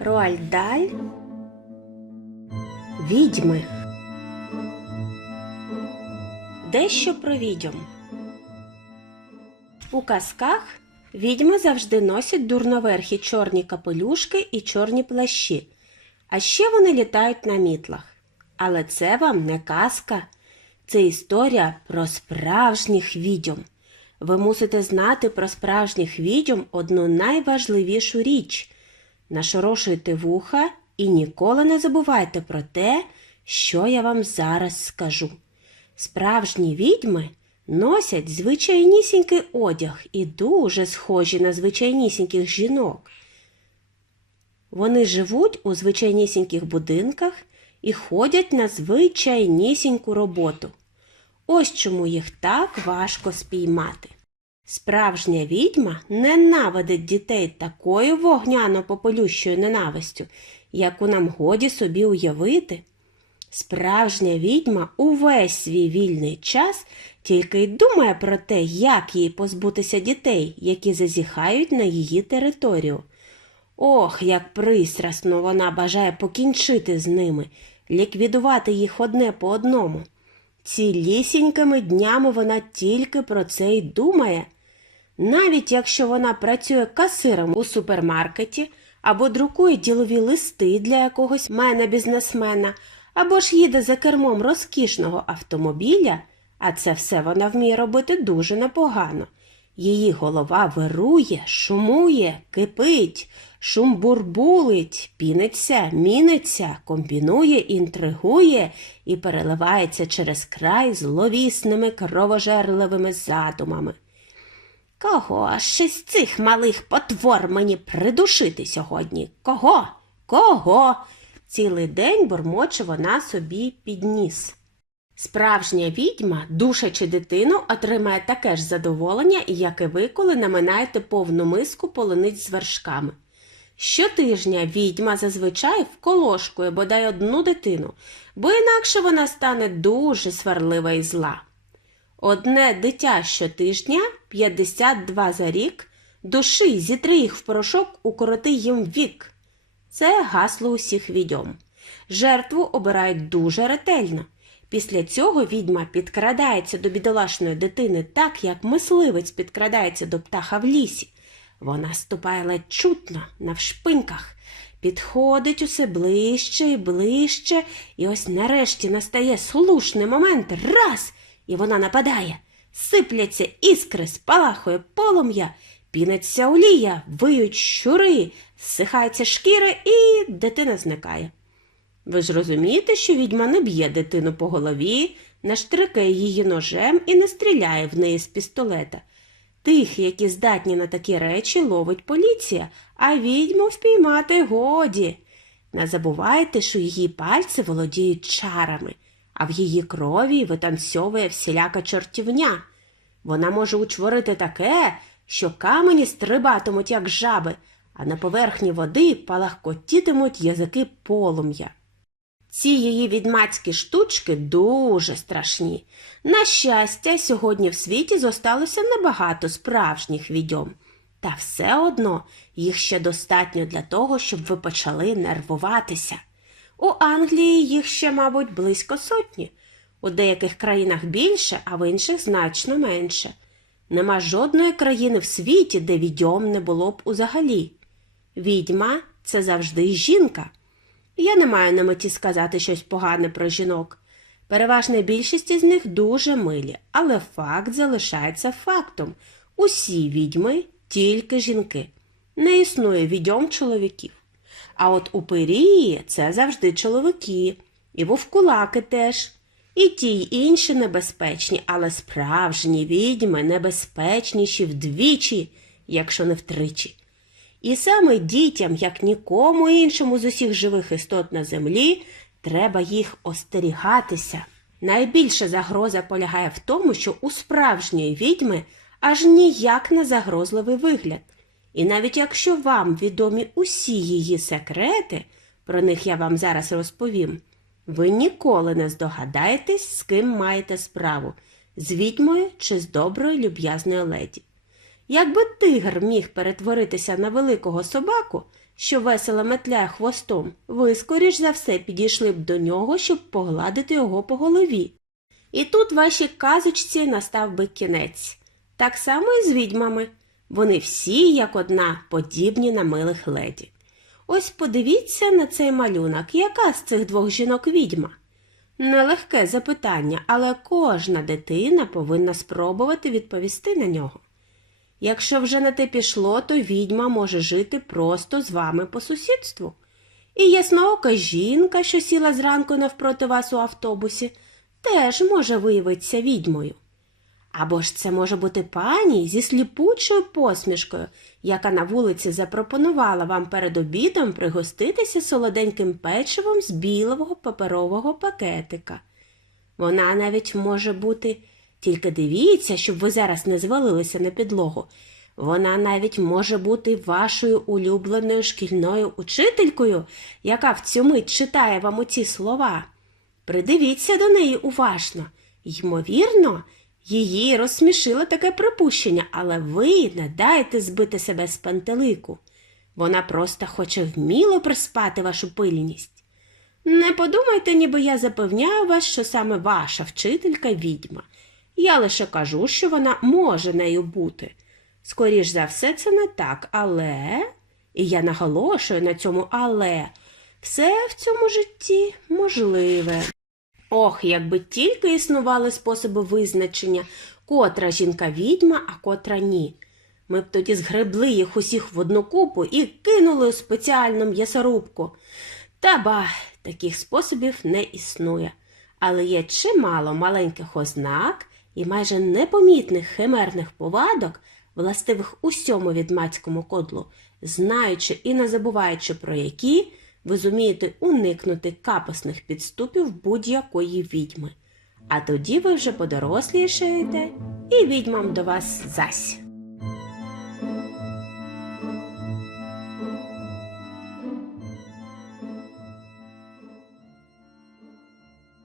Роальдаль. Відьми. Дещо про відьом. У казках відьми завжди носять дурноверхі чорні капелюшки і чорні плащі, а ще вони літають на мітлах. Але це вам не казка, це історія про справжніх відьом. Ви мусите знати про справжніх відьом одну найважливішу річ. Нашорошуйте вуха і ніколи не забувайте про те, що я вам зараз скажу. Справжні відьми носять звичайнісінький одяг і дуже схожі на звичайнісіньких жінок. Вони живуть у звичайнісіньких будинках і ходять на звичайнісіньку роботу. Ось чому їх так важко спіймати. Справжня відьма ненавидить дітей такою вогняно-попелющою ненавистю, яку нам годі собі уявити. Справжня відьма увесь свій вільний час тільки й думає про те, як їй позбутися дітей, які зазіхають на її територію. Ох, як пристрасно вона бажає покінчити з ними, ліквідувати їх одне по одному. Цілісінькими днями вона тільки про це й думає. Навіть якщо вона працює касиром у супермаркеті або друкує ділові листи для якогось мене бізнесмена, або ж їде за кермом розкішного автомобіля, а це все вона вміє робити дуже непогано. Її голова вирує, шумує, кипить, шум бурбулить, піниться, міниться, комбінує, інтригує і переливається через край зловісними кровожерливими задумами. Кого ж із цих малих потвор мені придушити сьогодні? Кого? Кого? Цілий день бурмоче вона собі підніс. Справжня відьма, душачи дитину, отримає таке ж задоволення, як і ви, коли наминаєте повну миску полуниць з вершками. Щотижня відьма зазвичай вколошкує бодай одну дитину, бо інакше вона стане дуже сварлива і зла. Одне дитя щотижня, 52 за рік, души, зітри їх в порошок, укороти їм вік. Це гасло усіх відьом. Жертву обирають дуже ретельно. Після цього відьма підкрадається до бідолашної дитини так, як мисливець підкрадається до птаха в лісі. Вона ступає ледь чутно, навшпиньках, підходить усе ближче і ближче, і ось нарешті настає слушний момент раз, і вона нападає. Сипляться іскри, спалахує полум'я, пінеться олія, виють щури, зсихається шкіра і дитина зникає. Ви ж розумієте, що відьма не б'є дитину по голові, не штрикає її ножем і не стріляє в неї з пістолета. Тих, які здатні на такі речі, ловить поліція, а відьму впіймати годі. Не забувайте, що її пальці володіють чарами, а в її крові витанцьовує всіляка чортівня. Вона може учворити таке, що камені стрибатимуть, як жаби, а на поверхні води палахкотітимуть язики полум'я. Ці її відьмацькі штучки дуже страшні. На щастя, сьогодні в світі зосталося небагато справжніх відьом. Та все одно їх ще достатньо для того, щоб ви почали нервуватися. У Англії їх ще, мабуть, близько сотні. У деяких країнах більше, а в інших значно менше. Нема жодної країни в світі, де відьом не було б узагалі. Відьма це завжди жінка. Я не маю на меті сказати щось погане про жінок. Переважна більшість із них дуже милі, але факт залишається фактом. Усі відьми тільки жінки. Не існує відьом чоловіків. А от у пирії це завжди чоловіки, і вовкулаки теж. І ті й інші небезпечні, але справжні відьми небезпечніші вдвічі, якщо не втричі. І саме дітям, як нікому іншому з усіх живих істот на землі, треба їх остерігатися. Найбільша загроза полягає в тому, що у справжньої відьми аж ніяк не загрозливий вигляд. І навіть якщо вам відомі усі її секрети, про них я вам зараз розповім, ви ніколи не здогадаєтесь, з ким маєте справу з відьмою чи з доброю люб'язною леді. Якби тигр міг перетворитися на великого собаку, що весело метляє хвостом, ви, скоріш за все, підійшли б до нього, щоб погладити його по голові. І тут вашій казочці настав би кінець. Так само і з відьмами. Вони всі, як одна, подібні на милих леді. Ось подивіться на цей малюнок, яка з цих двох жінок відьма? Нелегке запитання, але кожна дитина повинна спробувати відповісти на нього. Якщо вже на те пішло, то відьма може жити просто з вами по сусідству. І ясноока жінка, що сіла зранку навпроти вас у автобусі, теж може виявитися відьмою. Або ж це може бути пані зі сліпучою посмішкою, яка на вулиці запропонувала вам перед обідом пригоститися солоденьким печивом з білого паперового пакетика. Вона навіть може бути, тільки дивіться, щоб ви зараз не звалилися на підлогу. Вона навіть може бути вашою улюбленою шкільною учителькою, яка в цю мить читає вам оці слова. Придивіться до неї уважно. Ймовірно, її розсмішило таке припущення, але ви не дайте збити себе з пантелику. Вона просто хоче вміло приспати вашу пильність. Не подумайте, ніби я запевняю вас, що саме ваша вчителька відьма. Я лише кажу, що вона може нею бути. Скоріш за все, це не так, але, і я наголошую на цьому але, все в цьому житті можливе. Ох, якби тільки існували способи визначення, котра жінка відьма, а котра ні. Ми б тоді згребли їх усіх в одну купу і кинули у спеціальну м'ясорубку. Та ба, таких способів не існує. Але є чимало маленьких ознак і майже непомітних химерних повадок, властивих усьому відмацькому кодлу, знаючи і не забуваючи про які, ви зумієте уникнути капосних підступів будь-якої відьми. А тоді ви вже подорослішаєте, і відьмам до вас зась.